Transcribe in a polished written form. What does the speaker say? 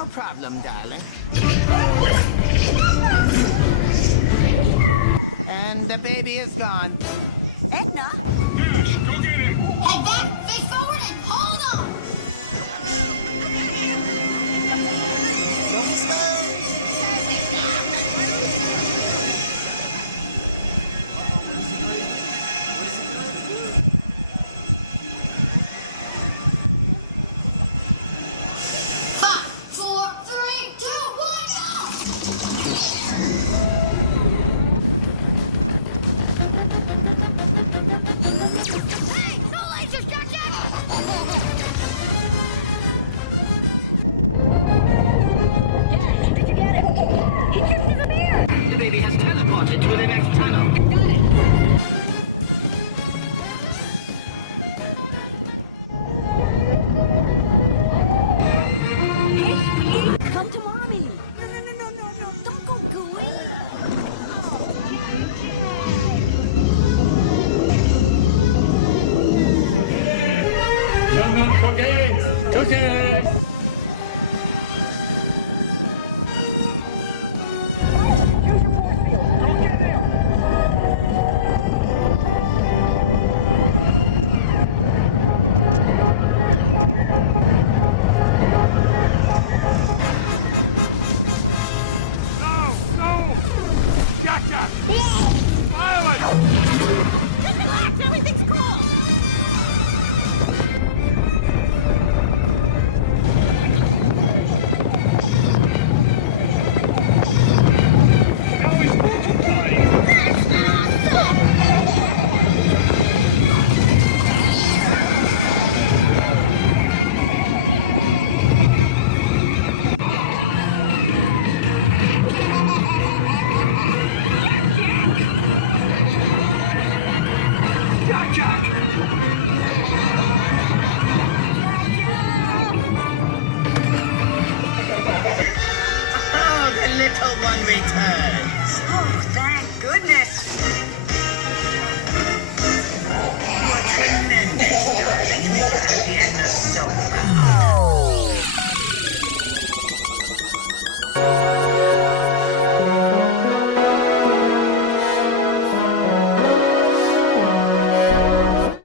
No problem, darling. And the baby is gone. Edna? Ash, go get him! Head back, face forward, and hold on! Five, four, three, two, one, go! Hey, no lasers, Jack Jack! Dad, did you get it? He just disappeared! The baby has teleported to the next tunnel. Got it! Hey, sweetie! Come to mommy! No, don't go gooey! No, cookie! Cookie! Use your force field! Go get him! No! Jack Jack! Violet! Just relax, everything's cool! Now he's multiplying! Jack Jack! Oh, the little one returns. Oh, thank goodness!